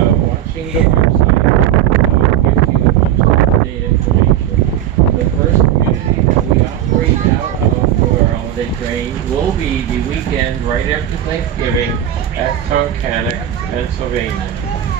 watching the website gives you the most up-to-date information. The first community that we operate out of for our holiday train will be the weekend right after Thanksgiving at Tunkhannock, Pennsylvania.